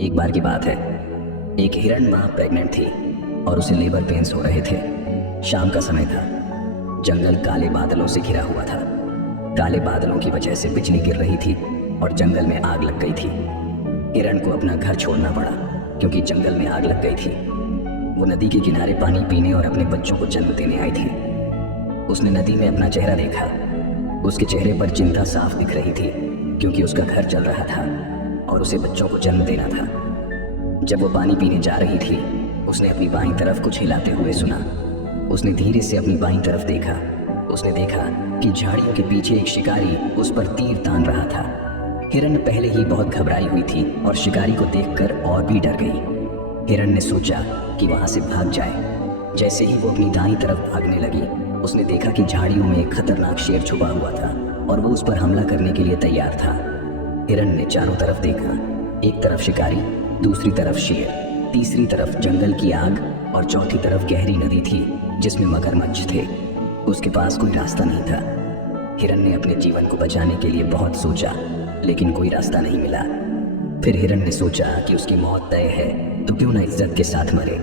एक बार की बात है, एक हिरण माँ प्रेग्नेंट थी और उसे लेबर पेन्स हो रहे थे। शाम का समय था। जंगल काले बादलों से घिरा हुआ था। काले बादलों की वजह से बिजली गिर रही थी और जंगल में आग लग गई थी। हिरण को अपना घर छोड़ना पड़ा क्योंकि जंगल में आग लग गई थी। वो नदी के किनारे पानी पीने और अपने बच्चों को जन्म देने आई थी। उसने नदी में अपना चेहरा देखा। उसके चेहरे पर चिंता साफ दिख रही थी क्योंकि उसका घर जल रहा था और उसे बच्चों को जन्म देना था। जब वो पानी पीने जा रही थी, उसने अपनी बाईं तरफ कुछ हिलाते हुए सुना। उसने धीरे से अपनी बाईं तरफ देखा। उसने देखा कि झाड़ियों के पीछे एक शिकारी उस पर तीर तान रहा था। हिरण पहले ही बहुत घबराई हुई थी और शिकारी को देखकर और भी डर गई। हिरण ने सोचा कि वहां से भाग जाए। जैसे ही वो अपनी दाईं तरफ भागने लगी, उसने देखा कि झाड़ियों में एक खतरनाक शेर छुपा हुआ था और वो उस पर हमला करने के लिए तैयार था। हिरण ने चारों तरफ देखा। एक तरफ शिकारी, दूसरी तरफ शेर, तीसरी तरफ जंगल की आग और चौथी तरफ गहरी नदी थी जिसमें मगरमच्छ थे। उसके पास कोई रास्ता नहीं था। हिरण ने अपने जीवन को बचाने के लिए बहुत सोचा, लेकिन कोई रास्ता नहीं मिला। फिर हिरण ने सोचा कि उसकी मौत तय है तो क्यों न इज्जत के साथ मरे।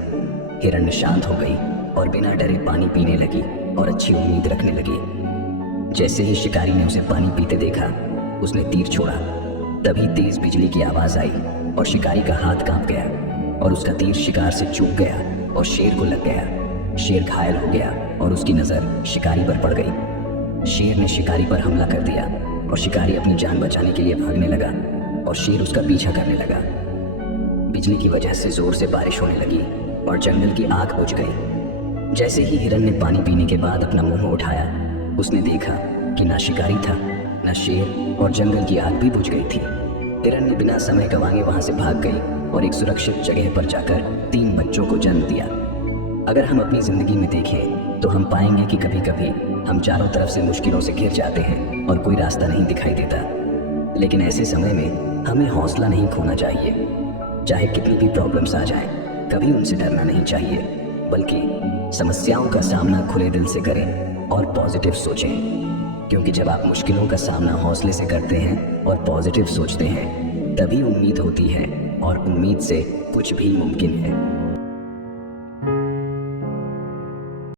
हिरण शांत हो गई और बिना डरे पानी पीने लगी और अच्छी उम्मीद रखने लगी। जैसे ही शिकारी ने उसे पानी पीते देखा, उसने तीर छोड़ा। तभी तेज बिजली की आवाज आई और शिकारी का हाथ कांप गया और उसका तीर शिकार से चूक गया और शेर को लग गया। शेर घायल हो गया और उसकी नजर शिकारी पर पड़ गई। शेर ने शिकारी पर हमला कर दिया और शिकारी अपनी जान बचाने के लिए भागने लगा और शेर उसका पीछा करने लगा। बिजली की वजह से जोर से बारिश होने लगी और जंगल की आग बुझ गई। जैसे ही हिरण ने पानी पीने के बाद अपना मुंह उठाया, उसने देखा कि ना शिकारी था, ना शेर, और जंगल की आग भी बुझ गई थी। हिरण ने बिना समय गंवाए वहां से भाग गई और एक सुरक्षित जगह पर जाकर 3 बच्चों को जन्म दिया। अगर हम अपनी जिंदगी में देखें तो हम पाएंगे कि कभी कभी हम चारों तरफ से मुश्किलों से घिर जाते हैं और कोई रास्ता नहीं दिखाई देता। लेकिन ऐसे समय में हमें हौसला नहीं खोना चाहिए। चाहे कितनी भी प्रॉब्लम्स आ जाएं, कभी उनसे डरना नहीं चाहिए, बल्कि समस्याओं का सामना खुले दिल से करें और पॉजिटिव सोचें। क्योंकि जब आप मुश्किलों का सामना हौसले से करते हैं और पॉजिटिव सोचते हैं, तभी उम्मीद होती है और उम्मीद से कुछ भी मुमकिन है।